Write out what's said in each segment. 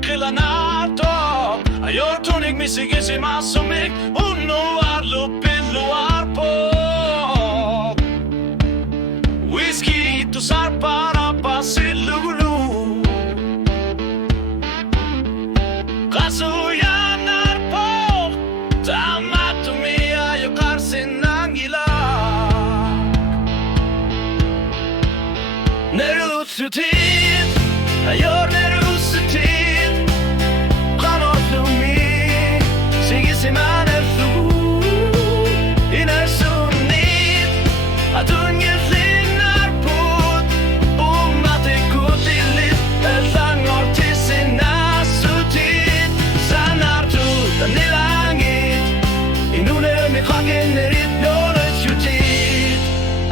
Greenlandic Ajornerussutit misigisi masumik Unuar luar po Whisky tusar para pasilulu Kasuyanar po Tama tumiya yung Chasin ng ilang Neriullutit Ajornerussutit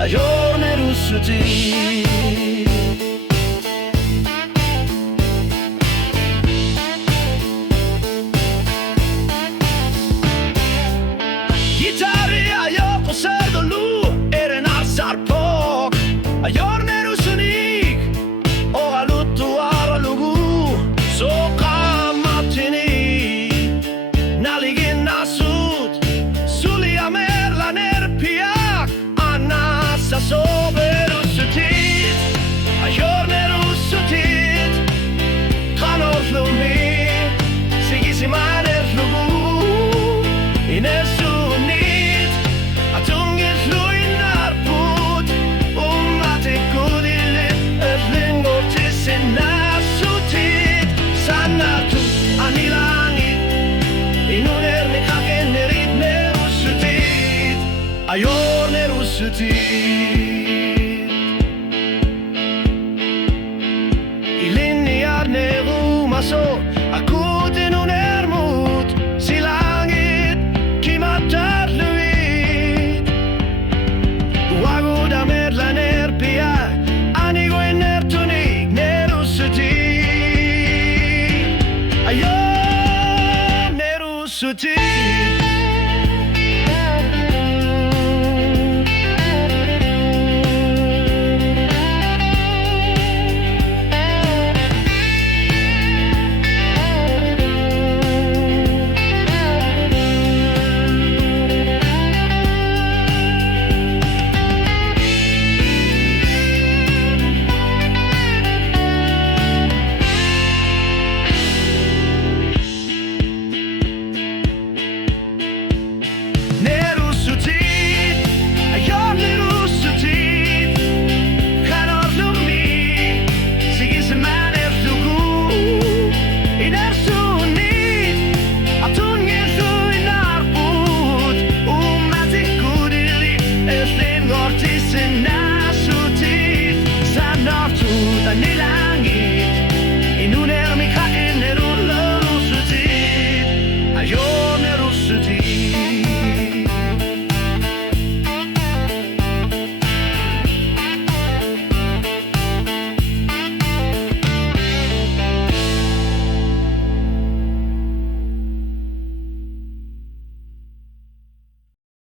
Ajornerussutit Gitarri ayoko sa dulu Eren asarpok Ajornerussutit O alutu aralugu Soka matini Naligin nasut Suli amer laner piak Anasa soberussutit Ajornerussutit Kanor lumi Sigisi maner lugu Inesunit Atungit luinar put Umatikudilit Erlingotisin nasutit Sanatu anilangit Inuner ni kaken nerit nerussutit Ajornerussutit Iliniar nerumaso Akutin unermut Silangit Kimatar luit Waguda medlaner pia Anigo enertunik nerussutit Ajornerussutit